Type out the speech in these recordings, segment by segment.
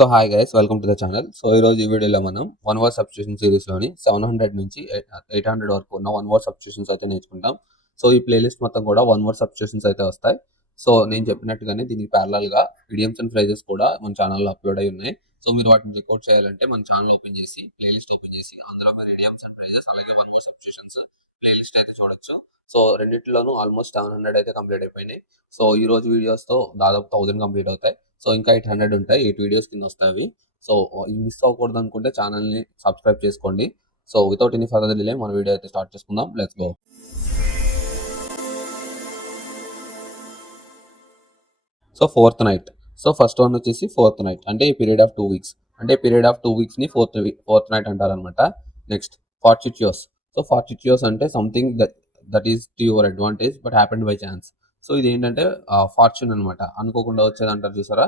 So hi guys, welcome to the channel. So ఈరోజు ఈ వీడియోలో మనం వన్ వర్డ్ సబ్స్టిట్యూషన్ సిరీస్లోని 700 నుంచి 800 వరకు ఉన్న వన్ వర్డ్ సబ్స్టిట్యూషన్స్ అయితే నేర్చుకుంటాం. సో ఈ ప్లేలిస్ట్ మొత్తం కూడా వన్ వర్డ్ సబ్స్టిట్యూషన్స్ అయితే వస్తాయి. సో నేను చెప్పినట్టుగానే దీనికి ప్యారలల్గా ఇడియమ్స్ అండ్ ఫ్రేజెస్ కూడా మన ఛానల్లో అప్లోడ్ అయి ఉన్నాయి. సో మీరు వాటిని రికార్డ్ చేయాలంటే మన ఛానల్ ఓపెన్ చేసి ప్లేలిస్ట్ ఓపెన్ చేసి అందులో మీరు ఇడియమ్స్ అండ్ ఫ్రేజెస్ అలాగే వన్ వర్డ్ సబ్స్టిట్యూషన్స్ ప్లేలిస్ట్ అయితే చూడొచ్చు. సో రెండింటిలోనూ ఆల్మోస్ట్ 700 అయితే కంప్లీట్ అయిపోయినాయి. సో ఈ రోజు వీడియోస్తో దాదాపు 1000 కంప్లీట్ అవుతాయి. సో ఇంకా 800 ఉంటాయి, 8 వీడియోస్ కింద వస్తాయి. సో మిస్ అవ్వకూడదు అనుకుంటే ఛానల్ని సబ్స్క్రైబ్ చేసుకోండి. So without any further delay మన వీడియో అయితే స్టార్ట్ చేసుకుందాం. Let's go. So fourth night. So first one వచ్చేసి ఫోర్త్ నైట్ అంటే ఈ పీరియడ్ ఆఫ్ 2 వీక్స్, అంటే పీరియడ్ ఆఫ్ 2 వీక్స్ని ఫోర్త్ నైట్ అంటారనమాట. నెక్స్ట్ ఫార్చుట్యూస్. సో ఫార్చుట్యూస్ అంటే something that is to your advantage but happened by chance. So ఇది ఏంటంటే fortune అనమాట, అనుకోకుండా వచ్చేది అంటారు చూసారా.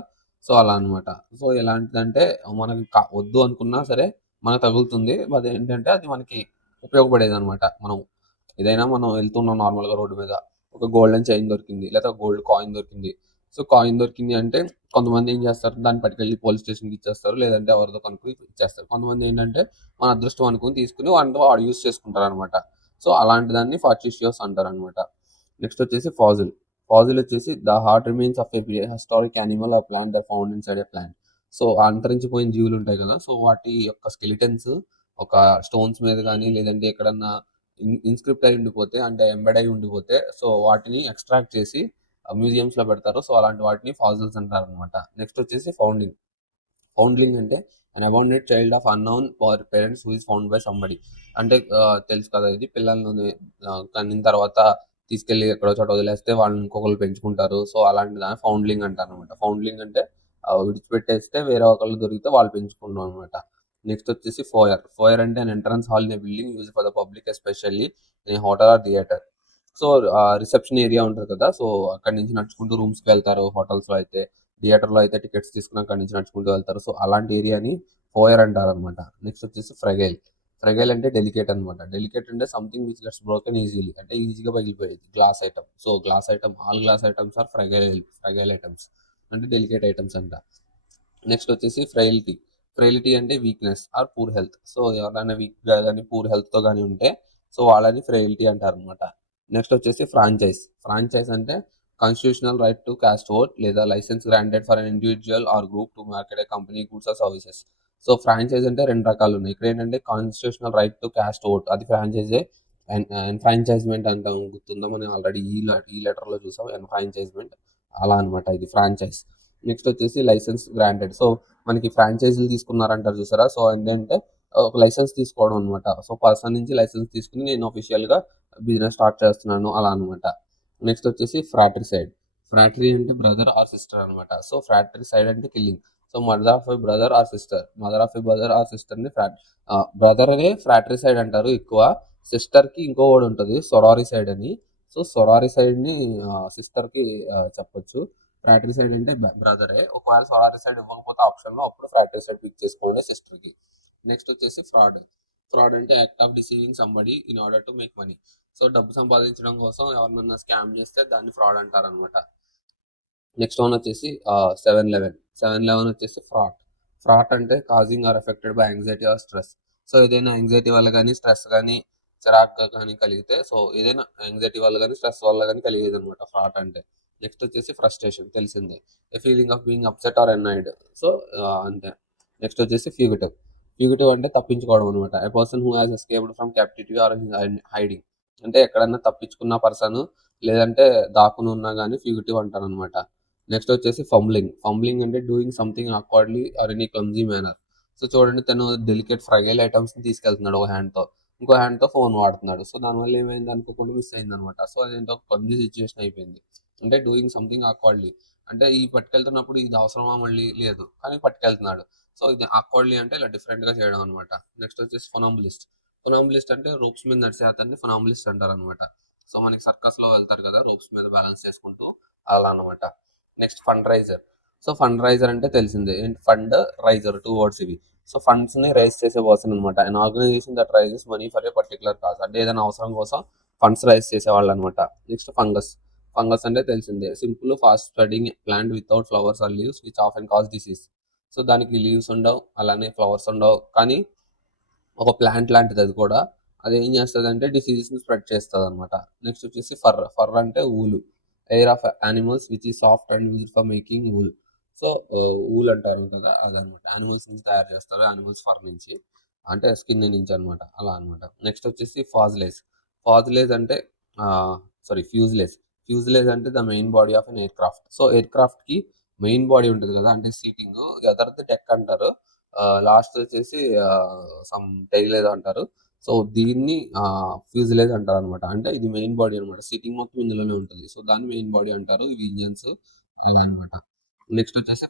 సో అలా అనమాట. సో ఎలాంటిదంటే మనకి వద్దు అనుకున్నా సరే మనకు తగులుతుంది. అది ఏంటంటే అది మనకి ఉపయోగపడేది అనమాట. మనం వెళ్తున్నాం నార్మల్గా రోడ్డు మీద, ఒక గోల్డెన్ చైన్ దొరికింది లేదా గోల్డ్ కాయిన్ దొరికింది. సో కాయిన్ దొరికింది అంటే కొంతమంది ఏం చేస్తారు, దాన్ని పట్టుకెళ్ళి పోలీస్ స్టేషన్కి ఇచ్చేస్తారు, లేదంటే ఎవరితో కనుక్కొని ఇచ్చేస్తారు. కొంతమంది ఏంటంటే మన అదృష్టం అనుకుని తీసుకుని వాడు యూస్ చేసుకుంటారు అనమాట. సో అలాంటి దాన్ని ఫార్చుషియోస్ అంటారు అనమాట. నెక్స్ట్ వచ్చేసి ఫాజిల్. ఫాజిల్ వచ్చేసి the hard remains of a historic animal or plant the found inside a plant. So అంతరించిపోయిన జీవులు ఉంటాయి కదా, సో వాటి యొక్క స్కెలిటన్స్ ఒక స్టోన్స్ మీద కానీ లేదంటే ఎక్కడన్నా ఇన్స్క్రిప్ట్ అయి ఉండిపోతే, అంటే ఎంబెడ్ అయి ఉండిపోతే, సో వాటిని ఎక్స్ట్రాక్ట్ చేసి మ్యూజియంస్ లో పెడతారు. సో అలాంటి వాటిని ఫాజిల్స్ అంటారు అనమాట. నెక్స్ట్ వచ్చేసి ఫౌండింగ్. ఫౌండ్లింగ్ అంటే an abandoned child of unknown parents who is found by somebody. అంటే తెలుసు కదా, ఇది పిల్లల్ని కనిన తర్వాత తీసుకెళ్ళి ఎక్కడో చోట వదిలేస్తే వాళ్ళని ఇంకొకరు పెంచుకుంటారు. సో అలాంటి దాన్ని ఫౌండ్లింగ్ అంటారు అనమాట. ఫౌండ్లింగ్ అంటే విడిచిపెట్టేస్తే వేరే ఒకళ్ళు దొరికితే వాళ్ళు పెంచుకుంటాం అనమాట. నెక్స్ట్ వచ్చేసి ఫోయర్. ఫోయర్ అంటే an entrance hall in a building used for the public, especially in a hotel or theater. So reception area ఉంటుంది కదా, సో అక్కడి నుంచి నడుచుకుంటూ రూమ్స్కి వెళ్తారు. హోటల్స్లో అయితే, థియేటర్లో అయితే టికెట్స్ తీసుకుని అక్కడి నుంచి నడుచుకుంటూ వెళ్తారు. సో అలాంటి ఏరియాని ఫోయర్ అంటారు అనమాట. నెక్స్ట్ వచ్చేసి ఫ్రెగైల్. ఫ్రెగైల్ అంటే డెలికేట్ అనమాట. డెలికేట్ అంటే something which gets broken easily, అంటే ఈజీగా పగిలిపోయేది. Glass item. So glass item, all glass items are fragile items, అంటే డెలికేట్ ఐటమ్స్ అంట. నెక్స్ట్ వచ్చేసి ఫ్రైలిటీ. ఫ్రైలిటీ అంటే weakness or poor health. So ఎవరైనా వీక్గా కానీ పూర్ హెల్త్తో కానీ ఉంటే సో వాళ్ళని ఫ్రైలిటీ అంటారు అనమాట. నెక్స్ట్ వచ్చేసి ఫ్రాంచైజ్. ఫ్రాంచైజ్ అంటే constitutional right to cast vote లేదా licence granted for an individual or group to market a company goods or services. So franchise అంటే రెండు రకాలు ఉన్నాయి. ఇక్కడ ఏంటంటే constitutional right to cast vote, అది ఫ్రాంచైజే. అండ్ ఫ్రాంచైజ్మెంట్ అంత గుర్తుందో, మనం ఆల్రెడీ ఈ లెటర్లో చూసాం. అండ్ ఫ్రాంచైజ్మెంట్ అలా అనమాట, ఇది ఫ్రాంచైజ్. నెక్స్ట్ వచ్చేసి లైసెన్స్ గ్రాంటెడ్. సో మనకి ఫ్రాంచైజీలు తీసుకున్నారంటారు చూసారా. సో ఏంటంటే ఒక లైసెన్స్ తీసుకోవడం అనమాట. సో పర్సన్ నుంచి లైసెన్స్ తీసుకుని నేను అఫీషియల్గా బిజినెస్ స్టార్ట్ చేస్తున్నాను అలా అనమాట. నెక్స్ట్ వచ్చేసి ఫ్రాటరీ సైడ్. ఫ్రాటరీ అంటే బ్రదర్ ఆర్ సిస్టర్ అనమాట. సో ఫ్రాటరీ సైడ్ అంటే killing. So mother of a brother are sister, ని బ్రదర్నే ఫ్రాటరీ సైడ్ అంటారు ఎక్కువ. సిస్టర్కి ఇంకో వర్డ్ ఉంటుంది సొరారీ సైడ్ అని. సో సొరారీ సైడ్ని సిస్టర్కి చెప్పొచ్చు. ఫ్రాటరీ సైడ్ అంటే బ్రదరే. ఒకవేళ సొరారీ సైడ్ ఇవ్వకపోతే ఆప్షన్లో, అప్పుడు ఫ్రాటరీ సైడ్ పిక్ చేసుకోండి సిస్టర్కి. నెక్స్ట్ వచ్చేసి ఫ్రాడ్. ఫ్రాడ్ అంటే act of deceiving somebody in order to make money. So డబ్బు సంపాదించడం కోసం ఎవరినన్నా స్కామ్ చేస్తే దాన్ని ఫ్రాడ్ అంటారు అనమాట. నెక్స్ట్ వన్ వచ్చేసి 7-11. 7-11 వచ్చేసి ఫ్రాట్. ఫ్రాట్ అంటే causing or affected by anxiety or stress. So ఏదైనా యాంగ్జైటీ వల్ల కానీ స్ట్రెస్ కానీ చిరాక్గా కానీ కలిగితే, సో ఏదైనా యాంగ్జైటీ వల్ల కానీ స్ట్రెస్ వల్ల కానీ కలిగేది అనమాట ఫ్రాట్ అంటే. నెక్స్ట్ వచ్చేసి ఫ్రస్ట్రేషన్, తెలిసిందే, a feeling of being upset or annoyed. So అంతే. నెక్స్ట్ వచ్చేసి ఫ్యూగిటివ్. ఫ్యూగిటివ్ అంటే తప్పించుకోవడం అనమాట. A person who has escaped from captivity or hiding. అంటే ఎక్కడన్నా తప్పించుకున్న పర్సన్ లేదంటే దాక్కుని ఉన్నా కానీ ఫ్యూగిటివ్ అంటారు అనమాట. నెక్స్ట్ వచ్చేసి ఫంబ్లింగ్. ఫంబ్లింగ్ అంటే doing something awkwardly or any clumsy manner. So చూడండి, తను డెలికేట్ ఫ్రైగైల్ ఐటమ్స్ని తీసుకెళ్తున్నాడు ఒక హ్యాండ్తో, ఇంకో హ్యాండ్తో ఫోన్ వాడుతున్నాడు. సో దానివల్ల ఏమైంది, అనుకోకుండా మిస్ అయింది అనమాట. సో అదేంటో క్లమ్జీ సిచ్యువేషన్ అయిపోయింది. అంటే డూయింగ్ సంథింగ్ ఆక్వర్డ్లీ, అంటే ఈ పట్టుకెళ్తున్నప్పుడు ఇది అవసరమా మళ్ళీ లేదు కానీ పట్టుకెళ్తున్నాడు. సో ఇది ఆక్వర్డ్లీ అంటే ఇలా డిఫరెంట్గా చేయడం అనమాట. నెక్స్ట్ వచ్చేసి ఫొనాంబులిస్ట్. ఫొనాంబులిస్ట్ అంటే రోప్స్ మీద నడిచే అతన్ని ఫొనాంబులిస్ట్ అంటారు అనమాట. సో మనకి సర్కస్లో వెళ్తారు కదా రోప్స్ మీద బ్యాలెన్స్ చేసుకుంటూ, అలా అనమాట. Next fundraiser. So fundraiser అంటే తెలిసిందే, ఫండ్ రైజర్ 2 వర్డ్స్ ఇవి. సో ఫండ్స్ ని రైజ్ చేసే పర్సన్ అనమాట. And organisation that raises money for a particular cause, అంటే ఏదైనా అవసరం కోసం ఫండ్స్ రైజ్ చేసేవాళ్ళు అనమాట. Next fungus. ఫంగస్ అంటే తెలిసిందే, simple fast spreading plant without flowers or leaves which often cause disease. So దానికి లీవ్స్ ఉండవు, అలానే ఫ్లవర్స్ ఉండవు, కానీ ఒక ప్లాంట్ లాంటిది అది కూడా. అది ఏం చేస్తుంది అంటే డిసీజెస్ని స్ప్రెడ్ చేస్తుంది అనమాట. నెక్స్ట్ వచ్చేసి ఫర్ అంటే ఊలు, ఎయిర్ ఆఫ్ యానిమల్స్ విచ్ ఈ soft and use for making wool. So wool అంటారు కదా, అదనమాట. యానిమల్స్ నుంచి తయారు చేస్తారు, యానిమల్స్ ఫర్ నుంచి, అంటే స్కిన్ నుంచి అనమాట, అలా అనమాట. నెక్స్ట్ వచ్చేసి ఫాజ్లేస్. ఫాజ్లేస్ అంటే ఫ్యూజ్లేస్. ఫ్యూజ్లేస్ అంటే the main body of an aircraft. So ఎయిర్ క్రాఫ్ట్కి మెయిన్ బాడీ ఉంటుంది కదా, అంటే సీటింగ్, ఎదర్ది డెక్ అంటారు, లాస్ట్ వచ్చేసి సమ్ టైల్ ఏదో అంటారు. సో దీన్ని ఫ్యూజిలేజ్ అంటారు అనమాట. అంటే ఇది మెయిన్ బాడీ అనమాట, సీటింగ్ మొత్తం ఇందులోనే ఉంటుంది. సో దాన్ని మెయిన్ బాడీ అంటారు, ఇవి ఇంజన్స్ అనమాట. నెక్స్ట్ వచ్చేసి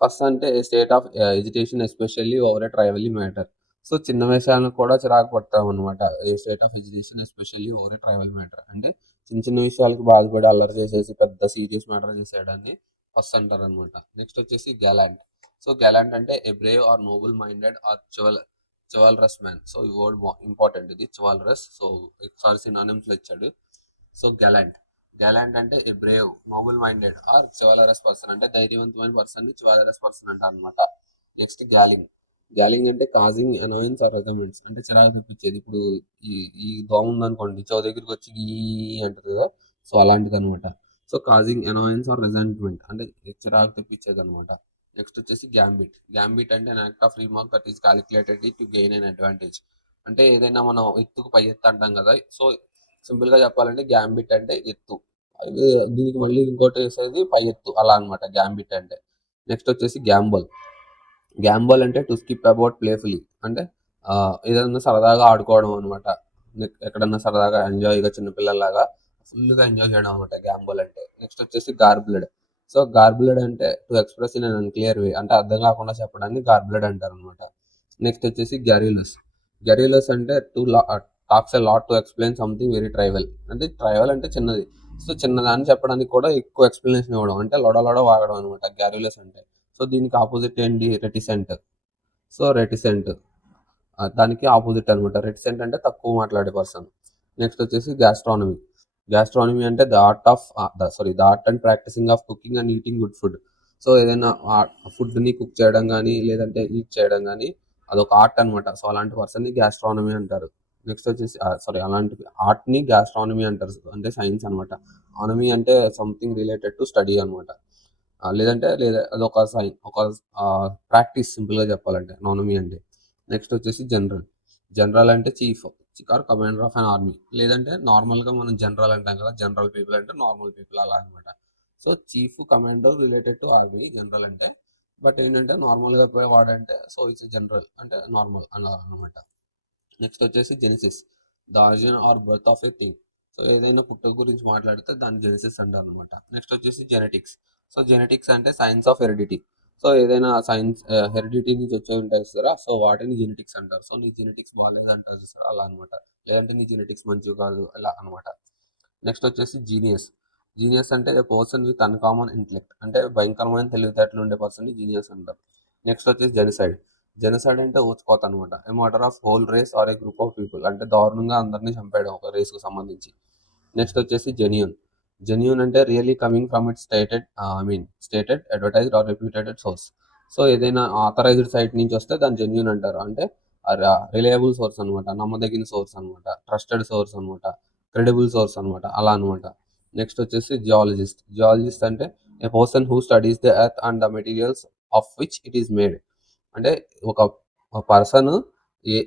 ఫస్ట్ అంటే state of agitation especially over a trivially matter. So చిన్న విషయాలను కూడా చిరాకు పడతాం అనమాట. State of agitation especially over a trivial matter అంటే చిన్న చిన్న విషయాలకు బాధపడి అల్లరి చేసేసి పెద్ద సీరియస్ మ్యాటర్ చేసేయడాన్ని ఫస్ట్ అంటారు అనమాట. నెక్స్ట్ వచ్చేసి గ్యాలాంట్. సో గ్యాలాంట్ అంటే a brave or noble minded or chivalrous man. So ఈ వర్డ్ ఇంపార్టెంట్, ఇది చివల్రస్. సో ఒకసారి సినానిమ్స్ లో ఇచ్చాడు. సో గ్యాలాంట్ అంటే a brave, noble minded or chivalrous person, అంటే ధైర్యవంతమైన పర్సన్ ని చివలరస్ పర్సన్ అంటారు అనమాట. నెక్స్ట్ గ్యాలింగ్ అంటే కాజింగ్ అనోయన్స్ ఆర్ రెజమెంట్స్, అంటే చిరాకు తెప్పించేది. ఇప్పుడు ఈ ఈ దోమ ఉందనుకోండి, చెవు దగ్గరికి వచ్చి ఈ అంటది కదా, సో అలాంటిది అనమాట. సో కాజింగ్ అనోయన్స్ ఆర్ రెజెంట్మెంట్, అంటే చిరాకు తెప్పించేది అనమాట. నెక్స్ట్ వచ్చేసి గ్యాంబిట్ అంటే an act of remark that is calculated to gain an advantage. అంటే ఏదైనా మనం ఎత్తుకు పై ఎత్తు అంటాం కదా, సో సింపుల్ గా చెప్పాలంటే గ్యాంబిట్ అంటే ఎత్తు, అయితే దీనికి మళ్ళీ ఇంకోటి వేసేది పై ఎత్తు, అలా అనమాట గ్యాంబిట్ అంటే. నెక్స్ట్ వచ్చేసి గ్యాంబల్ అంటే టు స్కిప్ అబౌట్ ప్లేఫుల్లీ, అంటే ఏదైనా సరదాగా ఆడుకోవడం అనమాట. ఎక్కడన్నా సరదాగా ఎంజాయ్గా చిన్నపిల్లల్లాగా ఫుల్గా ఎంజాయ్ చేయడం అనమాట గ్యాంబల్ అంటే. నెక్స్ట్ వచ్చేసి గార్బ్లెడ్. సో గార్బ్లెడ్ అంటే to express in an unclear way, అంటే అర్థం కాకుండా చెప్పడాన్ని గార్బ్లెడ్ అంటారు అనమాట. నెక్స్ట్ వచ్చేసి గెరిలస్ అంటే talks a lot to explain something very tribal, అంటే ట్రైవల్ అంటే చిన్నది, సో చిన్నదాన్ని చెప్పడానికి కూడా ఎక్కువ ఎక్స్ప్లెనేషన్ ఇవ్వడం, అంటే లొడ వాగడం అనమాట గ్యారిలస్ అంటే. సో దీనికి ఆపోజిట్ ఏంటి, రెటిసెంట్. సో రెటిసెంట్ దానికి ఆపోజిట్ అనమాట. రెటిసెంట్ అంటే తక్కువ మాట్లాడే పర్సన్. నెక్స్ట్ వచ్చేసి గ్యాస్ట్రానమీ అంటే the art and practising of cooking and eating good food. So ఏదైనా ఫుడ్ని కుక్ చేయడం కానీ లేదంటే ఈట్ చేయడం కానీ అదొక ఆర్ట్ అనమాట. సో అలాంటి పర్సన్ని గ్యాస్ట్రానమీ అంటారు. నెక్స్ట్ వచ్చేసి అలాంటి ఆర్ట్ని గ్యాస్ట్రానమీ అంటారు, అంటే సైన్స్ అనమాట. ఆనమీ అంటే సంథింగ్ రిలేటెడ్ టు స్టడీ అనమాట. లేదా అదొక ఒక ప్రాక్టీస్, సింపుల్గా చెప్పాలంటే నానమీ అంటే. నెక్స్ట్ వచ్చేసి జనరల్ అంటే chief or commander of an army, లేదంటే నార్మల్గా మనం జనరల్ అంటాం కదా, జనరల్ పీపుల్ అంటే నార్మల్ పీపుల్, అలా అనమాట. So chief commander related to army general అంటే, బట్ ఏంటంటే నార్మల్గా వాడంటే సో ఇట్స్ జనరల్ అంటే నార్మల్ అలా అనమాట. నెక్స్ట్ వచ్చేసి genesis, the origin or birth of a thing. So ఏదైనా పుట్టుక గురించి మాట్లాడితే దాన్ని జెనిసిస్ అంటారు అనమాట. నెక్స్ట్ వచ్చేసి జెనెటిక్స్. సో జెనెటిక్స్ అంటే సైన్స్ ఆఫ్ హెరిడిటీ. సో ఏదైనా సైన్స్ హెరిడిటీ నుంచి వచ్చే ఉంటాయి చూస్తారా, సో వాటిని జెనెటిక్స్ అంటారు. సో నీ జెనెటిక్స్ బాగాలేదు అంటారు చూస్తారా, అలా అనమాట. లేదంటే నీ జెనెటిక్స్ మంచివి కాదు, అలా అనమాట. నెక్స్ట్ వచ్చేసి జీనియస్ అంటే a person with uncommon intellect, అంటే భయంకరమైన తెలివితేటలు ఉండే పర్సన్ ని జీనియస్ అంటారు. నెక్స్ట్ వచ్చేసి జెనసైడ్ అంటే ఊచకోత అనమాట. A murder of whole race or a group of people, అంటే దారుణంగా అందరినీ చంపేయడం ఒక రేస్ కు సంబంధించి. నెక్స్ట్ వచ్చేసి జెన్యూన్ అంటే really coming from it stated advertised or reputed source. So ఏదైనా ఆథరైజ్డ్ సైట్ నుంచి వస్తే దాన్ని జెన్యూన్ అంటారు, అంటే రిలయబుల్ సోర్స్ అనమాట, నమ్మదగిన సోర్స్ అనమాట, ట్రస్టెడ్ సోర్స్ అనమాట, క్రెడిబుల్ సోర్స్ అనమాట, అలా అనమాట. నెక్స్ట్ వచ్చేసి జియాలజిస్ట్ అంటే a person who studies the earth and the materials of which it is made, అంటే ఒక పర్సన్ ఏ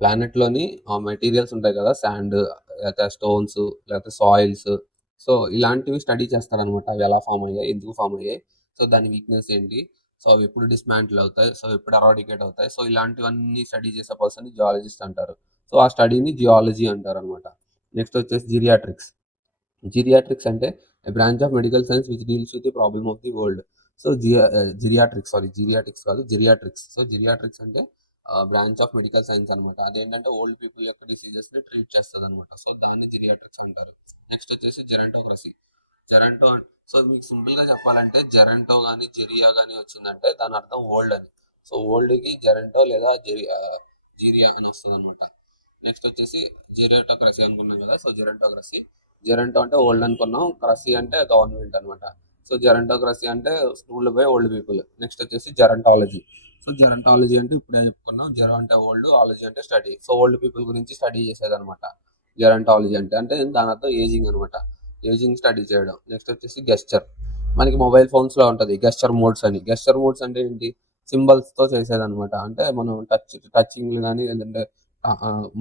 ప్లానెట్లోని మెటీరియల్స్ ఉంటాయి కదా, శాండ్ లేకపోతే స్టోన్స్ లేకపోతే సాయిల్స్, సో ఇలాంటివి స్టడీ చేస్తారనమాట. అవి ఎలా ఫామ్ అయ్యాయి, ఎందుకు ఫామ్ అయ్యాయి, సో దాని వీక్నెస్ ఏంటి, సో అవి ఎప్పుడు డిస్మాంటిల్ అవుతాయి, సో ఎప్పుడు ఎరాడికేట్ అవుతాయి, సో ఇలాంటివన్నీ స్టడీ చేసే పర్సన్ జియాలజిస్ట్ అంటారు. సో ఆ స్టడీని జియాలజీ అంటారు అనమాట. నెక్స్ట్ వచ్చేసి జీరియాట్రిక్స్ అంటే a branch of medical science which deals with the problem of the world. So geriatrics. So geriatrics అంటే బ్రాంచ్ ఆఫ్ మెడికల్ సైన్స్ అనమాట. అదేంటంటే ఓల్డ్ పీపుల్ యొక్క డిసీజెస్ ని ట్రీట్ చేస్తుంది అనమాట. సో దాన్ని జిరియాట్రిక్స్ అంటారు. నెక్స్ట్ వచ్చేసి జెరంటో. సో మీకు సింపుల్ గా చెప్పాలంటే జెరంటో కానీ జెరియా కానీ వచ్చిందంటే దాని అర్థం ఓల్డ్ అని. సో ఓల్డ్ కి జెరంటో లేదా జీరియా అని వస్తుంది అనమాట. నెక్స్ట్ వచ్చేసి జెరియాటోక్రసీ అనుకున్నాం కదా, సో జెరంటో అంటే ఓల్డ్ అనుకున్నాం, క్రసీ అంటే గవర్నమెంట్ అనమాట. సో సో జెరంటోక్రసీ అంటే ruled by old people. Next వచ్చేసి జెరంటాలజీ. సో జెరంటాలజీ అంటే ఇప్పుడే చెప్పుకున్నాం, జెరో అంటే ఓల్డ్, ఆలజీ అంటే స్టడీ. సో ఓల్డ్ పీపుల్ గురించి స్టడీ చేసేదన్నమాట జెరంటాలజీ అంటే. అంటే దాని అర్థం ఏజింగ్ అనమాట, ఏజింగ్ స్టడీ చేయడం. నెక్స్ట్ వచ్చేసి గెస్చర్. మనకి మొబైల్ ఫోన్స్ లో ఉంటుంది గెస్చర్ మోడ్స్ అని. గెస్చర్ మోడ్స్ అంటే ఏంటి? సింబల్స్ తో చేసేదన్నమాట. అంటే మనం టచింగ్ కానీ లేదంటే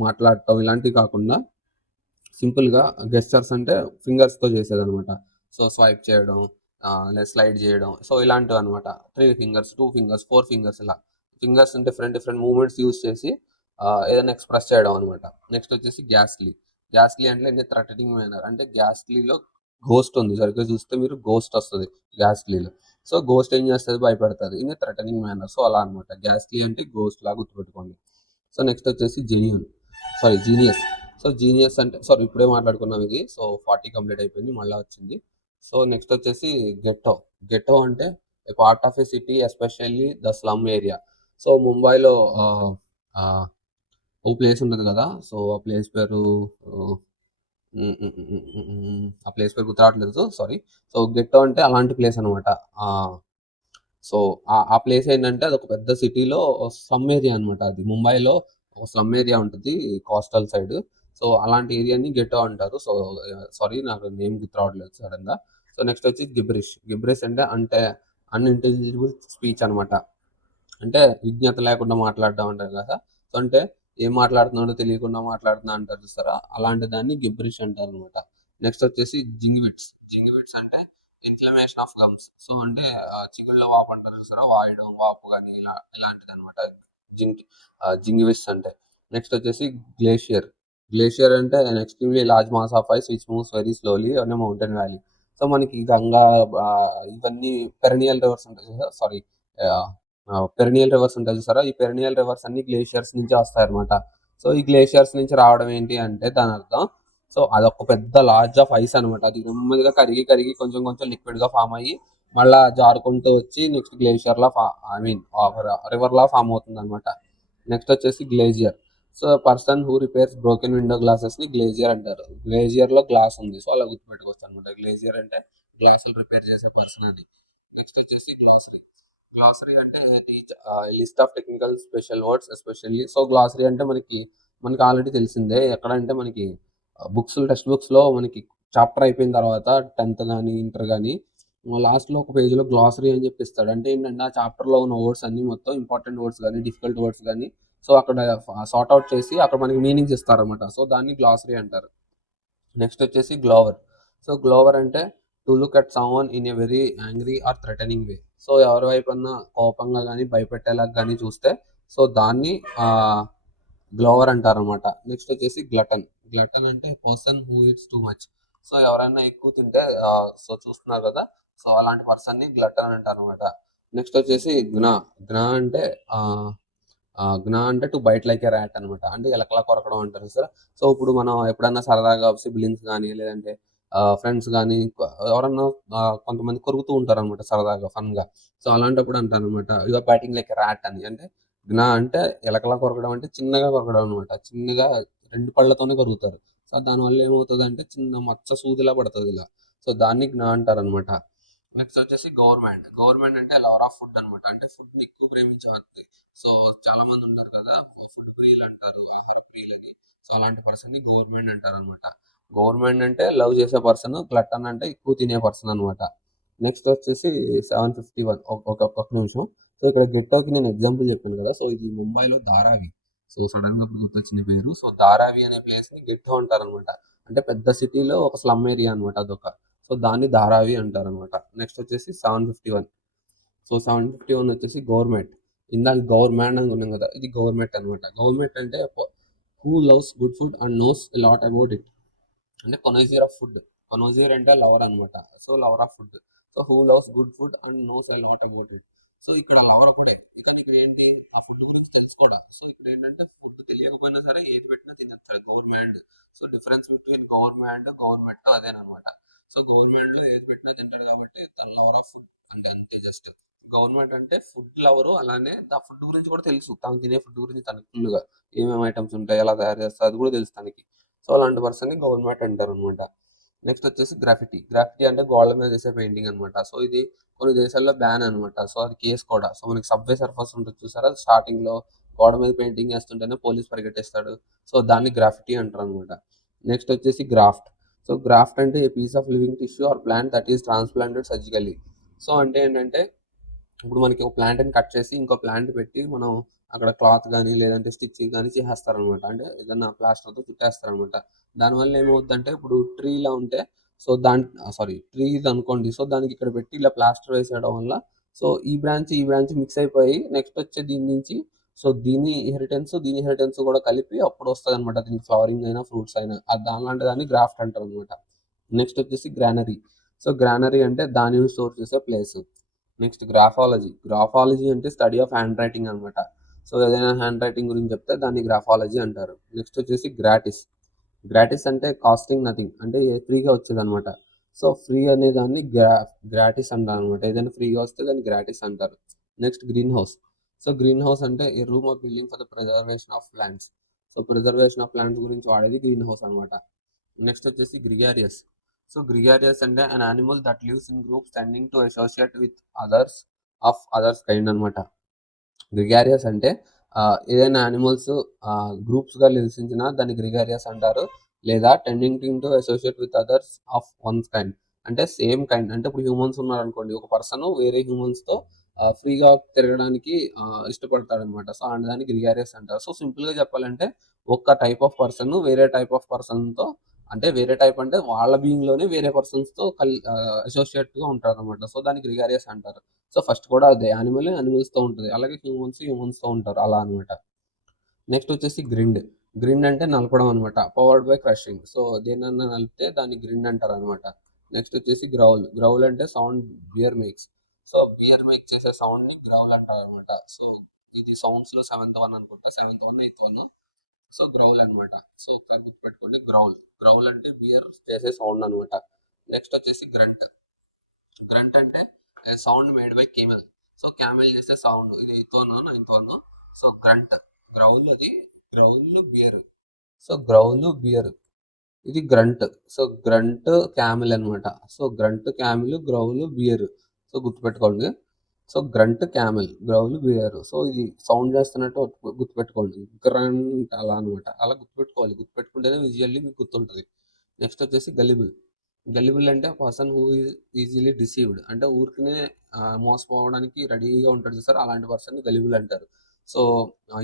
మాట్లాడటం ఇలాంటివి కాకుండా సింపుల్ గా గెస్చర్స్ అంటే ఫింగర్స్ తో చేసేదన్నమాట. సో స్వైప్ చేయడం, లేదా స్లైడ్ చేయడం, సో ఇలాంటివి అనమాట. 3 ఫింగర్స్, 2 ఫింగర్స్, 4 ఫింగర్స్, ఇలా fingers different different movements use చేసి ఏదైనా ఎక్స్ప్రెస్ చేయడం అనమాట. నెక్స్ట్ వచ్చేసి గ్యాస్లీ. గ్యాస్లీ అంటే ఇన్ థ్రెటనింగ్ మేనర్. అంటే గ్యాస్లీలో గోస్ట్ ఉంది, సరిగ్గా చూస్తే మీరు గోస్ట్ వస్తుంది గ్యాస్లీలో. సో గోస్ట్ ఏం చేస్తుంది? భయపెడుతుంది ఇన్ థ్రెటనింగ్ మేనర్. సో అలా అనమాట, గ్యాస్లీ అంటే గోస్ట్ లాగా గుర్తుపెట్టుకోండి. సో నెక్స్ట్ వచ్చేసి genuine, sorry genius. So genius అంటే, సారీ ఇప్పుడే మాట్లాడుకున్నాం ఇది. సో 40 కంప్లీట్ అయిపోయింది, మళ్ళీ వచ్చింది. సో నెక్స్ట్ వచ్చేసి గెట్టో. గెట్టో అంటే a part of a city, especially the slum area. So ముంబైలో ఓ ప్లేస్ ఉంటుంది కదా, సో ఆ ప్లేస్ పేరు ఆ ప్లేస్ పేరు గుర్తురావట్లేదు, సారీ. సో గెట్టో అంటే అలాంటి ప్లేస్ అనమాట. సో ఆ ప్లేస్ ఏంటంటే అది ఒక పెద్ద సిటీలో స్లమ్ ఏరియా అనమాట. అది ముంబైలో ఒక స్లమ్ ఏరియా ఉంటుంది కోస్టల్ సైడ్. సో అలాంటి ఏరియాని గెట్టో అంటారు. సో సారీ నాకు నేమ్ గుర్తు రావట్లేదు సడన్ గా. సో నెక్స్ట్ వచ్చి గిబ్రిష్. గిబ్రిష్ అంటే అంటే అన్ఇంటెలిజిబుల్ స్పీచ్ అనమాట. అంటే విజ్ఞత లేకుండా మాట్లాడడం అంటారు కదా. సో అంటే ఏం మాట్లాడుతున్నాడో తెలియకుండా మాట్లాడుతున్నా అంటారు చూస్తారా, అలాంటి దాన్ని గిబ్రిష్ అంటారు అనమాట. నెక్స్ట్ వచ్చేసి జింగివిట్స్. జింగివిట్స్ అంటే ఇన్ఫ్లమేషన్ ఆఫ్ గమ్స్. సో అంటే చిగుళ్ళ వాపు అంటారు చూస్తారా, వాయడం, వాపు కానీ ఇలా ఇలాంటిది అనమాట జింగివిట్స్ అంటే. నెక్స్ట్ వచ్చేసి గ్లేషియర్. గ్లేషియర్ అంటే an extremely large mass of ice which moves very slowly on a mountain valley. So మనకి గంగా, ఇవన్నీ పెరనియల్ రివర్స్ ఉంటాయి, సారీ పెరినియల్ రివర్స్ ఉంటాయి చూసారా, ఈ పెరినియల్ రివర్స్ అన్ని గ్లేషియర్స్ నుంచి వస్తాయి అనమాట. సో ఈ గ్లేషియర్స్ నుంచి రావడం ఏంటి అంటే దాని అర్థం, సో అదొక పెద్ద లార్జ్ ఆఫ్ ఐస్ అనమాట. అది నెమ్మదిగా కరిగి కరిగి కొంచెం కొంచెం లిక్విడ్ గా ఫామ్ అయ్యి మళ్ళా జారుకుంటూ వచ్చి నెక్స్ట్ గ్లేషియర్ లా ఐ మీన్ రివర్ లా ఫామ్ అవుతుంది అనమాట. నెక్స్ట్ వచ్చేసి glazier. So person who repairs broken window glasses ని గ్లేజియర్ అంటారు. గ్లేజియర్ లో గ్లాస్ ఉంది, సో అలా గుర్తుపెట్టుకోవచ్చు అనమాట. గ్లేజియర్ అంటే గ్లాసులు రిపేర్ చేసే పర్సన్ అని. నెక్స్ట్ వచ్చేసి గ్లాసరీ. గ్లాసరీ అంటే teach list of technical special words especially. So glossary అంటే మనకి మనకి ఆల్రెడీ తెలిసిందే. ఎక్కడంటే మనకి బుక్స్, టెక్స్ట్ బుక్స్ లో మనకి చాప్టర్ అయిపోయిన తర్వాత 10th కానీ ఇంటర్ కానీ లాస్ట్ లో ఒక పేజ్ లో గ్లాసరీ అని చెప్పిస్తాడు. అంటే ఏంటంటే ఆ చాప్టర్ లో ఉన్న వర్డ్స్ అన్ని మొత్తం ఇంపార్టెంట్ వర్డ్స్ కానీ డిఫికల్ట్ వర్డ్స్ కానీ సో అక్కడ సార్ట్ అవుట్ చేసి అక్కడ మనకి మీనింగ్స్ ఇస్తారనమాట. సో దాన్ని గ్లాసరీ అంటారు. నెక్స్ట్ వచ్చేసి గ్లోవర్. సో గ్లోవర్ అంటే to look at someone in a very angry or threatening way. So ఎవరి వైపు అన్నా కోపంగా కానీ భయపెట్టేలా కానీ చూస్తే సో దాన్ని గ్లోవర్ అంటారు అనమాట. నెక్స్ట్ వచ్చేసి గ్లటన్. గ్లటన్ అంటే person who it's too much. So ఎవరైనా ఎక్కువ తింటే సో చూస్తున్నారు కదా, సో అలాంటి పర్సన్ ని గ్లటన్ అంటారు అనమాట. నెక్స్ట్ వచ్చేసి జ్ఞా. జ్ఞా అంటే జ్ఞా అంటే to bite like a rat అనమాట. అంటే ఎలకలా కొరకడం అంటారు సార్. సో ఇప్పుడు మనం ఎప్పుడన్నా సరదాగా సిబ్లింగ్స్ కానీ లేదంటే ఫ్రెండ్స్ కానీ ఎవరన్నా కొంతమంది కొరుకుతూ ఉంటారు అనమాట సరదాగా ఫన్ గా. సో అలాంటప్పుడు అంటారు అనమాట యువర్ బ్యాటింగ్ లైక్ ర్యాట్ అని. అంటే జ్ఞా అంటే ఎలకలా కొరకడం అంటే చిన్నగా కొరకడం అనమాట. చిన్నగా 2 పళ్ళతోనే కొరుకుతారు. సో దానివల్ల ఏమవుతుంది అంటే చిన్న మచ్చ సూదిలా పడుతుంది ఇలా. సో దాన్ని జ్ఞా అంటారు అనమాట. నెక్స్ట్ వచ్చేసి గవర్నమెంట్. గవర్నమెంట్ అంటే లవర్ ఆఫ్ ఫుడ్ అనమాట. అంటే ఫుడ్ ని ఎక్కువ ప్రేమించే. సో చాలా మంది ఉంటారు కదా ఫుడ్ ప్రియులు అంటారు, ఆహార ప్రియులని. సో అలాంటి పర్సన్ ని గవర్నమెంట్ అంటారు అనమాట. గవర్నమెంట్ అంటే లవ్ చేసే పర్సన్, గ్లటన్ అంటే ఎక్కువ తినే పర్సన్ అనమాట. నెక్స్ట్ వచ్చేసి 751. ఒక నిమిషం. సో ఇక్కడ గెట్టోకి నేను ఎగ్జాంపుల్ చెప్పాను కదా, సో ఇది ముంబైలో ధారావి. సో సడన్ గా ఇప్పుడు గుర్తొచ్చిన పేరు. సో ధారావి అనే ప్లేస్ ని గెట్టో అంటారు అనమాట. అంటే పెద్ద సిటీలో ఒక స్లమ్ ఏరియా అనమాట అదొక. సో దాన్ని ధారావి అంటారు అనమాట. నెక్స్ట్ వచ్చేసి 751. సో 751 వచ్చేసి గవర్నమెంట్. ఇందాక గవర్నమెంట్ అని ఉన్నాం కదా, ఇది గవర్నమెంట్ అనమాట. గవర్నమెంట్ అంటే who loves good food and knows lot about it. అంటే కొనోజియర్ ఆఫ్ ఫుడ్. కొనోజియర్ అంటే లవర్ అనమాట. So lover of food. So who loves good food and knows lot about it. So ఇక్కడ lover ఒకడే, ఇతను ఇక్కడ ఏంటి ఆ ఫుడ్ గురించి తెలుసుకోవడం. సో ఇక్కడ ఏంటంటే ఫుడ్ తెలియకపోయినా సరే ఏది పెట్టినా తినేస్తాడు government. So difference between government government అదేనమాట. సో గవర్నమెంట్ లో ఏది పెట్టినా తింటాడు కాబట్టి తన లవర్ ఆఫ్ ఫుడ్ అంటే అంతే జస్ట్. గవర్నమెంట్ అంటే ఫుడ్ లవరు, అలానే ఆ ఫుడ్ గురించి కూడా తెలుసు, తను తినే ఫుడ్ గురించి తనకు ఫుల్గా ఏమేమి ఐటమ్స్ ఉంటాయి, ఎలా తయారు చేస్తారు అది కూడా తెలుసు తనకి. సో అలాంటి పర్సన్ ని గవర్నమెంట్ అంటారు అనమాట. నెక్స్ట్ వచ్చేసి గ్రాఫిటీ. గ్రాఫిటీ అంటే గోడల మీద వేసే పెయింటింగ్ అనమాట. సో ఇది కొన్ని దేశాల్లో బ్యాన్ అనమాట. సో అది కేస్ కూడా. సో మనకి సబ్వే సర్ఫర్స్ ఉంటుంది చూసారా, స్టార్టింగ్ లో గోడ మీద పెయింటింగ్ వేస్తుంటేనే పోలీస్ పరిగెట్టేస్తాడు. సో దాన్ని గ్రాఫిటీ అంటారు అనమాట. నెక్స్ట్ వచ్చేసి గ్రాఫ్ట్. సో గ్రాఫ్ట్ అంటే a piece of living tissue or plant that is transplanted surgically. So అంటే ఏంటంటే ఇప్పుడు మనకి ఒక ప్లాంట్ని కట్ చేసి ఇంకో ప్లాంట్ పెట్టి మనం అక్కడ క్లాత్ కానీ లేదంటే స్టిచ్ కానీ చేసేస్తారనమాట. అంటే ఏదన్నా ప్లాస్టర్తో చుట్టేస్తారనమాట. దానివల్ల ఏమవుద్దంటే ఇప్పుడు ట్రీలా ఉంటే సో ట్రీ ఇది అనుకోండి. సో దానికి ఇక్కడ పెట్టి ఇలా ప్లాస్టర్ వేసేయడం వల్ల సో ఈ బ్రాంచ్ మిక్స్ అయిపోయి నెక్స్ట్ వచ్చే దీని నుంచి సో దీని ఇన్హెరిటెన్స్ కూడా కలిపి అప్పుడు వస్తుంది అనమాట. దీనికి ఫ్లవరింగ్ అయినా ఫ్రూట్స్ అయినా దానిలాంటి దాన్ని గ్రాఫ్ట్ అంటారు అనమాట. నెక్స్ట్ వచ్చేసి గ్రానరీ. సో గ్రానరీ అంటే ధాన్యం స్టోర్ చేసే ప్లేస్. నెక్స్ట్ గ్రాఫాలజీ అంటే స్టడీ ఆఫ్ హ్యాండ్ రైటింగ్ అనమాట. సో ఏదైనా హ్యాండ్ రైటింగ్ గురించి చెప్తే దాన్ని గ్రాఫాలజీ అంటారు. నెక్స్ట్ వచ్చేసి గ్రాటిస్ అంటే కాస్టింగ్ నథింగ్, అంటే ఫ్రీగా వచ్చేది అనమాట. సో ఫ్రీ అనే దాన్ని గ్రాటిస్ అంటారు అనమాట. ఏదైనా ఫ్రీగా వస్తే దాన్ని గ్రాటిస్ అంటారు. Next greenhouse. So greenhouse అంటే a room of building for the preservation of plants. So preservation of plants గురించి వాడేది గ్రీన్ హౌస్ అనమాట. నెక్స్ట్ వచ్చేసి గ్రిగారియస్. సో గ్రిగారియస్ అంటే an animal that lives in groups tending to associate with others kind అనమాట. గ్రిగారియస్ అంటే ఏదైనా animals గ్రూప్స్గా నివసించినా దాన్ని గ్రిగారియస్ అంటారు. లేదా tending to associate with others of once kind, అంటే సేమ్ కైండ్. అంటే ఇప్పుడు హ్యూమన్స్ ఉన్నారనుకోండి, ఒక పర్సన్ వేరే హ్యూమన్స్తో ఫ్రీగా తిరగడానికి ఇష్టపడతాడు అనమాట. సో అండ్ దాన్ని గ్రిగారియస్ అంటారు. సో సింపుల్గా చెప్పాలంటే ఒక టైప్ ఆఫ్ పర్సన్ వేరే టైప్ ఆఫ్ పర్సన్తో, అంటే వేరే టైప్ అంటే వాళ్ళ బీయింగ్లోనే వేరే పర్సన్స్తో అసోసియేట్గా ఉంటారు అనమాట. సో దాన్ని గ్రిగారియస్ అంటారు. సో ఫస్ట్ కూడా అదే యానిమల్స్తో ఉంటుంది, అలాగే హ్యూమన్స్తో ఉంటారు అలా అనమాట. నెక్స్ట్ వచ్చేసి గ్రిండ్ అంటే నలపడం అనమాట. Powered by crushing. సో దేనన్నా నలిపితే దాన్ని గ్రిండ్ అంటారు అనమాట. నెక్స్ట్ వచ్చేసి గ్రౌల్ అంటే sound bear makes. So bear make చేసే సౌండ్ని గ్రౌల్ అంటారు అనమాట. సో ఇది సౌండ్స్లో 7th వన్ అనుకుంటా, 7th one 8th one. So గ్రౌల్ అనమాట. సో ఒకసారి గుర్తుపెట్టుకోండి, గ్రౌల్ అంటే బియర్ చేసే సౌండ్ అనమాట. నెక్స్ట్ వచ్చేసి గ్రంట్ అంటే sound made by camel. So camel చేసే సౌండ్, ఇది 8th one 9th one. So growl bear, ఇది గ్రంట్. సో గ్రంట్ క్యామెల్ అనమాట. So grunt camel, growl bear. So గుర్తుపెట్టుకోండి. So grunt camel, growl bear. So ఇది sound చేస్తున్నట్టు గుర్తుపెట్టుకోండి, grunt అలా అనమాట. అలా గుర్తుపెట్టుకోవాలి, గుర్తుపెట్టుకుంటేనే విజువల్లీ మీకు గుర్తుంటుంది. నెక్స్ట్ వచ్చేసి గలిబుల్ అంటే పర్సన్ హూ ఈజీలీ డిసీవ్డ్, అంటే ఊరికనే మోసపోవడానికి రెడీగా ఉంటాడు చూసారు, అలాంటి పర్సన్ గలిబుల్ అంటారు. So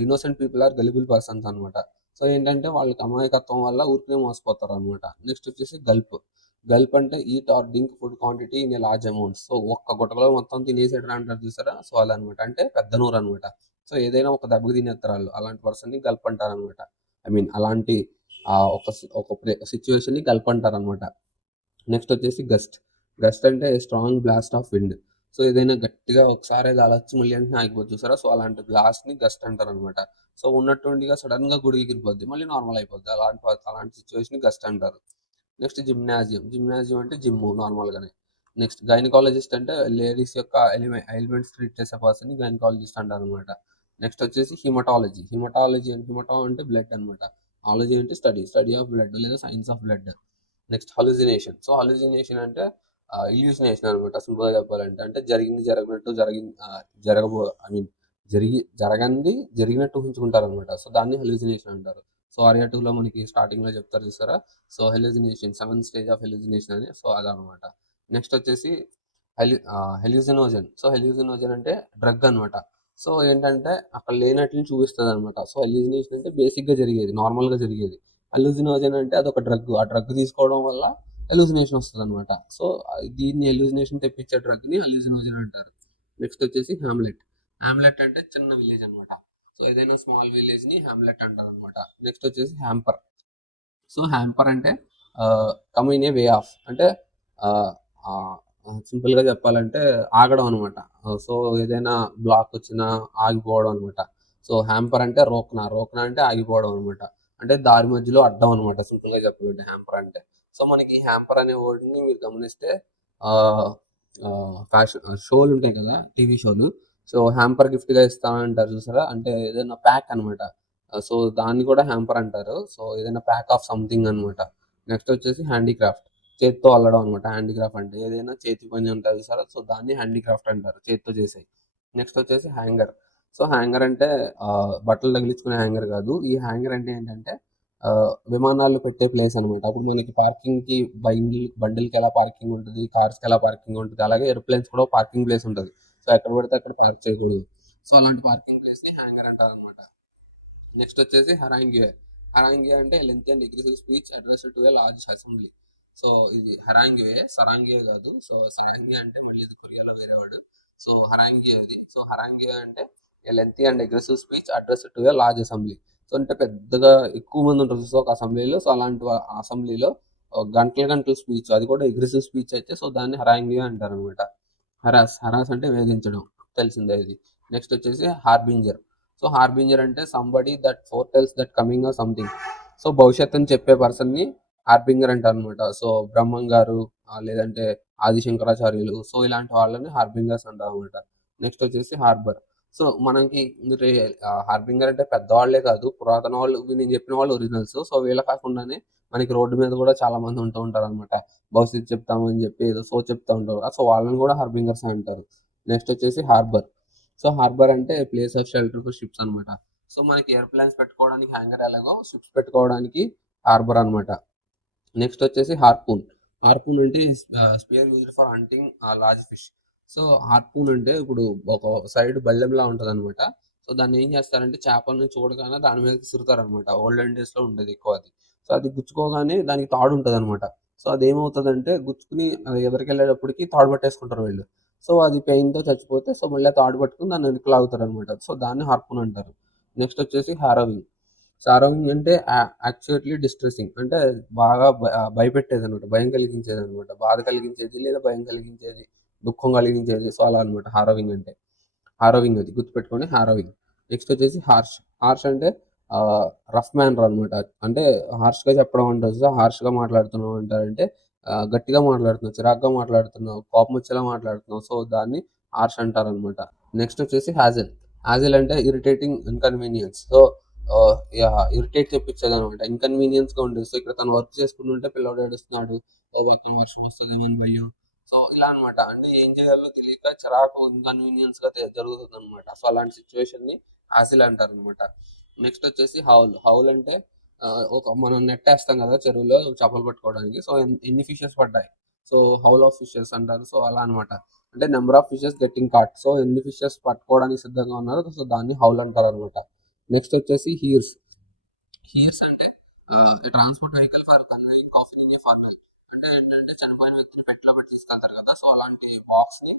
innocent people are gullible persons అనమాట. సో ఏంటంటే వాళ్ళకి అమాయకత్వం వల్ల ఊరికనే మోసపోతారు అనమాట. నెక్స్ట్ వచ్చేసి గల్ప్ అంటే eat or drink food quantity in a large amount. So ఒక్క గుట్టలో మొత్తం తినేసేటరా అంటారు చూసారా, సో అలా అనమాట. అంటే పెద్ద నూరు అనమాట. సో ఏదైనా ఒక దెబ్బకి తినేస్తారు వాళ్ళు, అలాంటి పర్సన్ని గల్ప్ అంటారు అనమాట. ఐ మీన్ అలాంటి ఒక సిచ్యువేషన్ని గల్ప్ అంటారు అనమాట. నెక్స్ట్ వచ్చేసి గస్ట్ అంటే strong blast of wind. So ఏదైనా గట్టిగా ఒకసారి గాలొచ్చి మళ్ళీ వెంటనే ఆగిపోద్ది చూసారా, సో అలాంటి బ్లాస్ట్ని గస్ట్ అంటారు అనమాట. సో ఉన్నట్టుండిగా సడన్గా గుడి ఎగిరిపోద్ది, మళ్ళీ నార్మల్ అయిపోద్ది, అలాంటి సిచ్యువేషన్ గస్ట్ అంటారు. నెక్స్ట్ జిమ్నాజియం అంటే జిమ్ నార్మల్గానే. నెక్స్ట్ గైనకాలజిస్ట్ అంటే లేడీస్ యొక్క ఎలిమెంట్స్ ట్రీట్ చేసే పర్సన్ గైనకాలజిస్ట్ అంటారు అనమాట. నెక్స్ట్ వచ్చేసి హిమటాలజీ అంటే బ్లడ్ అనమాట. ఆలజీ అంటే స్టడీ ఆఫ్ బ్లడ్ లేదా science of blood. Next hallucination అంటే ఇల్యూసినేషన్ అనమాట. సింపుల్గా చెప్పాలంటే అంటే జరిగింది జరగనట్టు ఐ మీన్ జరిగినట్టు ఊహించుకుంటారు అనమాట. సో దాన్ని హెల్యూసినేషన్ అంటారు. సో ఆర్యా 2లో మనకి స్టార్టింగ్లో చెప్తారు చూసారా, so hallucination 7th stage of hallucination అని. సో అదనమాట. నెక్స్ట్ వచ్చేసి హెల్యూసినోజన్. సో హెల్యూసినోజన్ అంటే డ్రగ్ అనమాట. సో ఏంటంటే అక్కడ లేనట్లు చూపిస్తుంది అనమాట. సో హెల్యూసినేషన్ అంటే బేసిక్గా జరిగేది, నార్మల్గా జరిగేది. హెల్యూసినోజన్ అంటే అదొక డ్రగ్, ఆ డ్రగ్ తీసుకోవడం వల్ల హెల్యూసినేషన్ వస్తుంది అనమాట. సో దీన్ని హెల్యూసినేషన్ తెప్పించే డ్రగ్ని హెల్యూసినోజన్ అంటారు. నెక్స్ట్ వచ్చేసి హ్యామ్లెట్ అంటే చిన్న విలేజ్ అనమాట. సో ఏదైనా స్మాల్ విలేజ్ని హ్యామ్లెట్ అంటారు అనమాట. నెక్స్ట్ వచ్చేసి హ్యాంపర్ అంటే come in a way of, అంటే సింపుల్గా చెప్పాలంటే ఆగడం అనమాట. సో ఏదైనా బ్లాక్ వచ్చినా ఆగిపోవడం అనమాట. సో హ్యాంపర్ అంటే రోకనా అంటే ఆగిపోవడం అనమాట. అంటే దారి మధ్యలో అడ్డం అనమాట, సింపుల్గా చెప్పాలంటే హ్యాంపర్ అంటే. సో మనకి హ్యాంపర్ అనే వర్డ్ని మీరు గమనిస్తే ఫ్యాషన్ షోలు ఉంటాయి కదా, టీవీ షోలు. సో హ్యాంపర్ గిఫ్ట్గా ఇస్తామంటారు చూసారా, అంటే ఏదైనా ప్యాక్ అనమాట. సో దాన్ని కూడా హ్యాంపర్ అంటారు. సో ఏదైనా ప్యాక్ ఆఫ్ సంథింగ్ అనమాట. నెక్స్ట్ వచ్చేసి హ్యాండీక్రాఫ్ట్. చేత్తో అల్లడం అనమాట హ్యాండీక్రాఫ్ట్ అంటే. ఏదైనా చేతి పని ఉంటుంది సార్, సో దాన్ని హ్యాండీక్రాఫ్ట్ అంటారు, చేత్తో చేసేయి. నెక్స్ట్ వచ్చేసి హ్యాంగర్. సో హ్యాంగర్ అంటే బట్టలు తగిలించుకునే హ్యాంగర్ కాదు. ఈ హ్యాంగర్ అంటే ఏంటంటే విమానాలు పెట్టే ప్లేస్ అనమాట. అప్పుడు మనకి పార్కింగ్కి బండిలకి ఎలా పార్కింగ్ ఉంటుంది, కార్స్కి ఎలా పార్కింగ్ ఉంటుంది, అలాగే ఏరోప్లేన్స్ కూడా పార్కింగ్ ప్లేస్ ఉంటుంది. సో ఎక్కడ పడితే అక్కడ పార్క్ చేయకూడదు. సో అలాంటి పార్కింగ్ ప్లేస్ని హ్యాంగర్ అంటారు అనమాట. నెక్స్ట్ వచ్చేసి హరాంగియే. హరాంగియే అంటే length and aggressive speech address to a large assembly. So ఇది హరాంగియే, సరాంగియే కాదు. సో సరాంగియే అంటే మళ్ళీ ఇది కొరియాలో వేరే వాడు. సో హరాంగియే అది. సో హరాంగియే అంటే lengthy and aggressive speech address to a large assembly. So అంటే పెద్దగా ఎక్కువ మంది ఉంటారు సో ఒక అసెంబ్లీలో. సో అలాంటి అసెంబ్లీలో గంటల గంటల స్పీచ్, అది కూడా అగ్రెసివ్ స్పీచ్ అయితే సో దాన్ని హరాంగియే అంటారు అనమాట. హరాస్ అంటే వేధించడం, తెలిసిందే ఇది. నెక్స్ట్ వచ్చేసి హార్బింజర్. సో హార్బింజర్ అంటే somebody that four tells that coming or something. So భవిష్యత్తుని చెప్పే పర్సన్ని హార్బింగర్ అంటారు అనమాట. సో బ్రహ్మం గారు లేదంటే ఆది శంకరాచార్యులు, సో ఇలాంటి వాళ్ళని హార్బింగర్స్ అంటారు అనమాట. నెక్స్ట్ వచ్చేసి హార్బర్. సో మనకి హార్బింగర్ అంటే పెద్దవాళ్లే కాదు, పురాతన వాళ్ళు, నేను చెప్పిన వాళ్ళు ఒరిజినల్స్. సో వీళ్ళ కాకుండానే మనకి రోడ్డు మీద కూడా చాలా మంది ఉంటూ ఉంటారు అనమాట. భవిష్యత్తు చెప్తామని చెప్పి ఏదో సో చెప్తా ఉంటారు, సో వాళ్ళని కూడా హార్బింగర్స్ అంటారు. నెక్స్ట్ వచ్చేసి హార్బర్. సో హార్బర్ అంటే place of shelter for ships అనమాట. సో మనకి ఎయిర్ప్లేన్స్ పెట్టుకోవడానికి హ్యాంగర్ ఎలాగో షిప్స్ పెట్టుకోవడానికి హార్బర్ అనమాట. నెక్స్ట్ వచ్చేసి హార్పూన్. హార్పూన్ అంటే spear used for hunting large fish. So harpoon అంటే ఇప్పుడు ఒక సైడ్ బల్లెంలా ఉంటుంది అనమాట. సో దాన్ని ఏం చేస్తారంటే చేపల్ని చూడగానే దాని మీద విసురుతారు అనమాట. ఓల్డెన్ డేస్ లో ఉండేది ఎక్కువ అది. సో అది గుచ్చుకోగానే దానికి తాడు ఉంటుంది అనమాట. సో అది ఏమవుతుందంటే గుచ్చుకుని ఎదరికెళ్ళేటప్పటికి తాడు పట్టేసుకుంటారు వీళ్ళు. సో అది పెయిన్ తో చచ్చిపోతే సో మళ్ళీ తాడు పట్టుకుని దాన్ని వెనక్కి లాగుతారు అనమాట. సో దాన్ని హార్పూన్ అంటారు. నెక్స్ట్ వచ్చేసి హారోవింగ్. సారోవింగ్ అంటే యాక్చువల్లీ డిస్ట్రెసింగ్ అంటే బాగా భయపెట్టేది అనమాట, భయం కలిగించేది అనమాట, బాధ కలిగించేది లేదా భయం కలిగించేది, దుఃఖం కలిగించేది. సో అలా అనమాట హారోవింగ్ అంటే. హారోవింగ్ అది గుర్తుపెట్టుకోండి, హారోవింగ్. నెక్స్ట్ వచ్చేసి హార్ష్. హార్ష్ అంటే రఫ్ మ్యానర్ అనమాట. అంటే హార్ష్గా చెప్పడం అంటారు, సో హార్ష్గా మాట్లాడుతున్నావు అంటారంటే గట్టిగా మాట్లాడుతున్నావు, చిరాగ్గా మాట్లాడుతున్నావు, కోపం వచ్చేలా మాట్లాడుతున్నావు, సో దాన్ని హార్ష్ అంటారు అనమాట. నెక్స్ట్ వచ్చేసి హ్యాజెల్. హ్యాజెల్ అంటే ఇరిటేటింగ్ ఇన్కన్వీనియన్స్. సో ఇరిటేట్ తెప్పించేది అనమాట, ఇన్కన్వీనియన్స్ గా ఉండేది. సో ఇక్కడ తను వర్క్ చేసుకుంటుంటే పిల్లవాడు ఏడుస్తున్నాడు, పక్కన వర్షం వస్తుందేమో భయం. సో ఇలా అనమాట, అంటే ఏం చేయాలో తెలియక చిరాకు ఇన్కన్వీనియన్స్ గా జరుగుతుంది అనమాట. సో అలాంటి సిచ్యువేషన్ ని హ్యాసిల్ అంటారు అనమాట. నెక్స్ట్ వచ్చేసి హౌల్. హౌల్ అంటే ఒక మనం నెట్ వేస్తాం కదా చెరువులో చేపలు పట్టుకోవడానికి, సో ఎన్ని ఫిషెస్ పడ్డాయి, సో హౌల్ ఆఫ్ ఫిషెస్ అంటారు. సో అలా అనమాట, అంటే number of fishes getting caught. So ఎన్ని ఫిషెస్ పట్టుకోవడానికి సిద్ధంగా ఉన్నారు, సో దాన్ని హౌల్ అంటారు అనమాట. నెక్స్ట్ వచ్చేసి హీర్స్. హీర్స్ అంటే transport vehicle for conveying coffee in a fennel. అంటే ఏంటంటే చనిపోయిన వ్యక్తిని పెట్టిలో పెట్టి తీసుకెళ్తారు కదా, సో అలాంటి బాక్స్ ని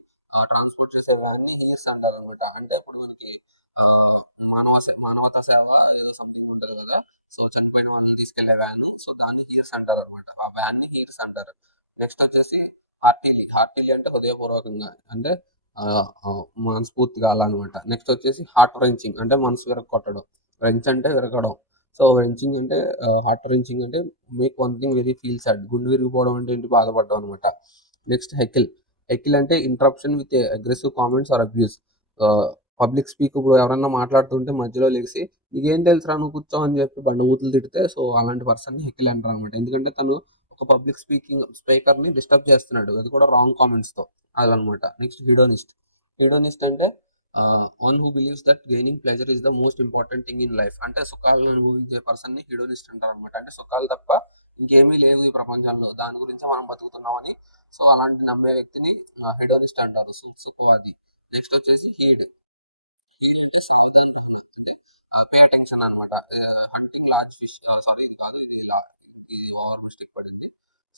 ట్రాన్స్పోర్ట్ చేసే వ్యాన్ని హీర్స్ అంటారు అనమాట. అంటే ఇప్పుడు మనకి ఆ, మానవతా సేవ ఏదో సంథింగ్ ఉంటుంది కదా, సో చనిపోయిన వాళ్ళని తీసుకెళ్లే వ్యాన్, సో దాన్ని హీర్స్ అంటారు అనమాట, ఆ వ్యాన్ ని హీర్స్ అంటారు. నెక్స్ట్ వచ్చేసి హార్టిలీ. హార్టిలీ అంటే హృదయపూర్వకంగా, అంటే ఆ, ఆ, మనస్ఫూర్తిగా అలా అనమాట. నెక్స్ట్ వచ్చేసి హార్ట్ రెంచింగ్ అంటే మనసు విరగొట్టడం. రెంచ్ అంటే విరగడం. సో రెంచింగ్ అంటే హార్ట్ రెంచింగ్ అంటే make one thing very feel sad, గుండె విరిగిపోవడం అంటే ఏంటి, బాధపడడం అనమాట. Next heckle. హెకిల్ అంటే interruption with aggressive comments or abuse. Public speak, ఇప్పుడు ఎవరన్నా మాట్లాడుతుంటే మధ్యలో లేచి నీకేం తెలుసురా నువ్వు కూర్చో అని చెప్పి బండబూతులు తిడితే, సో అలాంటి పర్సన్ని హెకిల్ అంటారు అనమాట. ఎందుకంటే తను ఒక పబ్లిక్ స్పీకర్ ని డిస్టర్బ్ చేస్తున్నాడు, అది కూడా రాంగ్ కామెంట్స్ తో, అదనమాట. నెక్స్ట్ హిడోనిస్ట్. హిడోనిస్ట్ అంటే one who believes that gaining pleasure is the most important thing in life. అంటే సుఖాలను అనుభవించే పర్సన్ ని హిడోనిస్ట్ అంటారు అనమాట. అంటే సుఖాలు తప్ప ఇంకేమీ లేవు ఈ ప్రపంచంలో, దాని గురించి మనం బతుకుతున్నామని, సో అలాంటి నమ్మే వ్యక్తిని హిడోనిస్ట్ అంటారు, సుఖవాది. నెక్స్ట్ వచ్చేసి హీడ్. హీడ్ అంటే సావధానం, అంటే పే అటెన్షన్ అనమాట. హంటింగ్ లార్జ్ ఫిష్, సారీ ఇది కాదు, ఇది ఓవర్ మిస్టేక్ పడింది.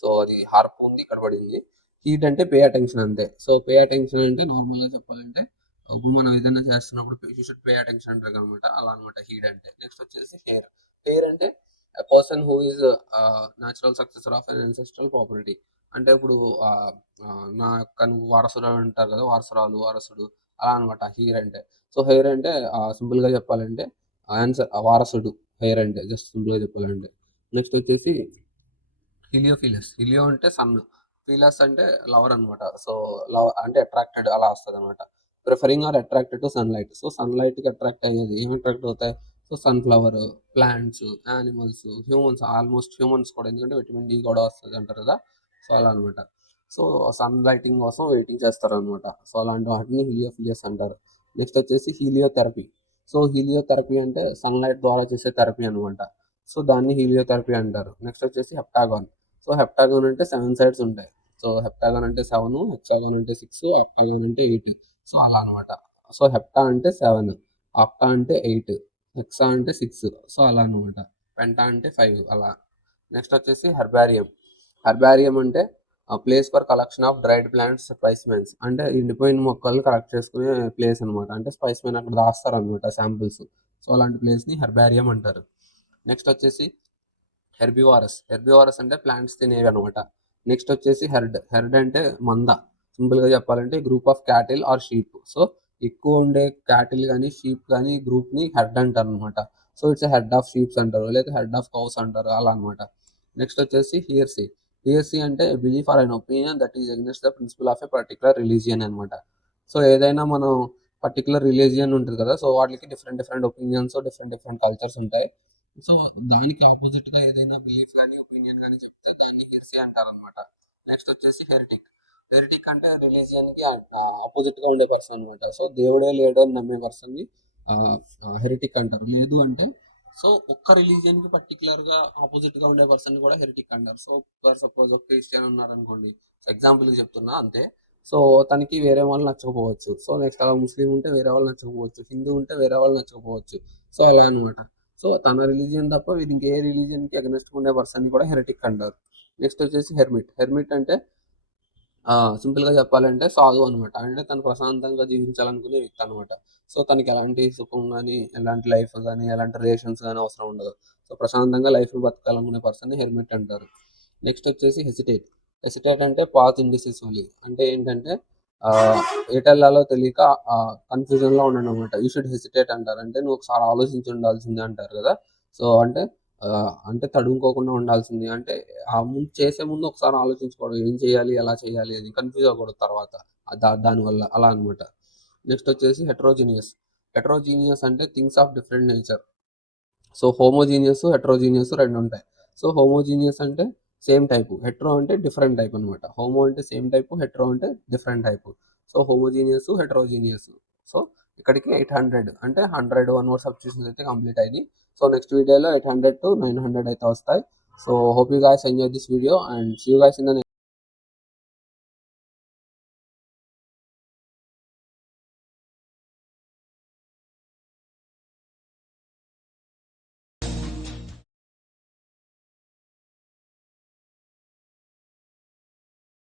సో అది హార్పూన్ ఇక్కడ పడింది. హీట్ అంటే పే అటెన్షన్ అంతే. సో పే అటెన్షన్ అంటే నార్మల్గా చెప్పాలంటే ఇప్పుడు మనం ఏదైనా చేస్తున్నప్పుడు యూ షుడ్ పే అటెన్షన్ అంటారు అనమాట, అలా అనమాట హీడ్ అంటే. నెక్స్ట్ వచ్చేసి హెయిర్. హెయిర్ అంటే person who is natural successor of an ancestral property. అంటే ఇప్పుడు నా యొక్క నువ్వు వారసురాలు అంటారు కదా, వారసురాలు, వారసుడు, అలా అనమాట హెయిర్ అంటే. సో హెయిర్ అంటే సింపుల్ గా చెప్పాలంటే ఆన్సర్ వారసుడు, హెయిర్ అంటే జస్ట్ సింపుల్ గా చెప్పాలంటే. నెక్స్ట్ వచ్చేసి హిలియోఫిలస్. హిలియో అంటే సన్, ఫిలస్ అంటే లవర్ అనమాట. సో లవ్ అంటే అట్రాక్టెడ్ అలా వస్తుంది అనమాట. Preferring or attracted to sunlight. So sunlight కి అట్రాక్ట్ అయ్యేది ఏమి అట్రాక్ట్ అవుతాయి, so sunflower, plants, animals, humans, almost humans కూడా, ఎందుకంటే విటమిన్ డి కూడా వస్తుంది అంటారు కదా, సో అలా అనమాట. సో సన్ లైటింగ్ కోసం వెయిటింగ్ చేస్తారనమాట. సో అలాంటి వాటిని హీలియోఫిలియస్ అంటారు. నెక్స్ట్ వచ్చేసి హీలియోథెరపీ. సో హీలియోథెరపీ అంటే సన్లైట్ ద్వారా చేసే థెరపీ అనమాట. సో దాన్ని హీలియోథెరపీ అంటారు. నెక్స్ట్ వచ్చేసి హెప్టాగాన్. సో హెప్టాగాన్ అంటే 7 సైడ్స్ ఉంటాయి. సో హెప్టాగాన్ అంటే 7, హెక్సాగాన్ అంటే 6, ఆక్టాగాన్ అంటే 8. సో అలా అనమాట. సో హెప్టా అంటే 7, ఆక్టా అంటే 8, హెక్సా అంటే 6. సో అలా అనమాట. పెంటా అంటే 5 అలా. నెక్స్ట్ వచ్చేసి హెర్బారియం. హెర్బారియం అంటే place for collection of dried plants specimens. అంటే ఎండిపోయిన మొక్కలు కలెక్ట్ చేసుకునే ప్లేస్ అనమాట. అంటే స్పైస్మెన్ అక్కడ దాస్తారు అనమాట శాంపిల్స్. సో అలాంటి ప్లేస్ని హెర్బారియం అంటారు. నెక్స్ట్ వచ్చేసి హెర్బివారస్. హెర్బివారస్ అంటే ప్లాంట్స్ తినేవి అనమాట. నెక్స్ట్ వచ్చేసి హెర్డ్. హెర్డ్ అంటే మంద. సింపుల్గా చెప్పాలంటే group of cattle or sheep. So ఎక్కువ ఉండే క్యాటిల్ కానీ షీప్ కానీ గ్రూప్ని హెర్డ్ అంటారు అనమాట. So it's head of sheeps అంటారు, లేదా హెడ్ ఆఫ్ కౌస్ అంటారు అలా అనమాట. నెక్స్ట్ వచ్చేసి హియర్సీ. హియర్సీ అంటే belief or an opinion that is against the principle of a particular religion అనమాట. సో ఏదైనా మనం పర్టికులర్ రిలీజియన్ ఉంటుంది కదా, సో వాటికి different different opinions, different different cultures ఉంటాయి. సో దానికి ఆపోజిట్గా ఏదైనా బిలీఫ్ కానీ ఒపీనియన్ కానీ చెప్తే దాన్ని హిర్సీ అంటారనమాట. నెక్స్ట్ వచ్చేసి హెరిటిక్. హెరిటిక్ అంటే రిలీజియన్కి ఆపోజిట్గా ఉండే పర్సన్ అనమాట. సో దేవుడే లేడు అని నమ్మే పర్సన్ని హెరిటిక్ అంటారు. లేదు అంటే సో ఒక్క రిలీజియన్కి పర్టికులర్గా ఆపోజిట్గా ఉండే పర్సన్ కూడా హెరిటిక్ అంటారు. సో ఫర్ సపోజ్ ఒక క్రిస్టియన్ ఉన్నారు అనుకోండి, ఎగ్జాంపుల్కి చెప్తున్నా అంతే. సో తనకి వేరే వాళ్ళు నచ్చకపోవచ్చు. సో నెక్స్ట్ అలా ముస్లిం ఉంటే వేరే వాళ్ళు నచ్చకపోవచ్చు, హిందూ ఉంటే వేరే వాళ్ళు నచ్చకపోవచ్చు. సో అలా అనమాట. సో తన రిలీజియన్ తప్ప ఇది ఇంకే రిలీజియన్కి అగనెస్ట్ ఉండే పర్సన్ని కూడా హెరిటిక్ అంటారు. నెక్స్ట్ వచ్చేసి హెర్మిట్. హెర్మిట్ అంటే సింపుల్గా చెప్పాలంటే సాధువు అనమాట. అంటే తను ప్రశాంతంగా జీవించాలనుకునే వ్యక్తి అనమాట. సో తనకి ఎలాంటి సుఖం కానీ, ఎలాంటి లైఫ్ కానీ, ఎలాంటి రిలేషన్స్ కానీ అవసరం ఉండదు. సో ప్రశాంతంగా లైఫ్ని బతకాలనుకునే పర్సన్ని హెర్మిట్ అంటారు. నెక్స్ట్ వచ్చేసి హెసిటేట్. హెసిటేట్ అంటే పాత్ ఇండిసిస్ఫుల్లీ. అంటే ఏంటంటే ఎటెల్లాలో తెలియక కన్ఫ్యూజన్లో ఉండడం అనమాట. యూ షుడ్ హెసిటేట్ అంటారు. అంటే నువ్వు ఒకసారి ఆలోచించి ఉండాల్సిందే అంటారు కదా. సో అంటే తడుముకోకుండా ఉండాల్సింది. అంటే ముందు చేసే ముందు ఒకసారి ఆలోచించుకోవడం, ఏం చేయాలి, ఎలా చేయాలి అని కన్ఫ్యూజ్ అవ్వకూడదు తర్వాత దానివల్ల అలా అనమాట. నెక్స్ట్ వచ్చేసి హెట్రోజీనియస్. హెట్రోజీనియస్ అంటే things of different nature. So homogeneous, heterogeneous రెండు ఉంటాయి. సో హోమోజీనియస్ అంటే సేమ్ టైపు, హెట్రో అంటే డిఫరెంట్ టైప్ అనమాట. హోమో అంటే సేమ్ టైపు, హెట్రో అంటే different type. So homogeneous, heterogeneous. So ఇక్కడికి 800 అంటే 100 1 వర్డ్ సబ్స్టిట్యూషన్స్ అయితే కంప్లీట్ అయింది. సో నెక్స్ట్ వీడియోలో 800 to 900 అయితే వస్తాయి. So hope you guys enjoy this video and see you guys in the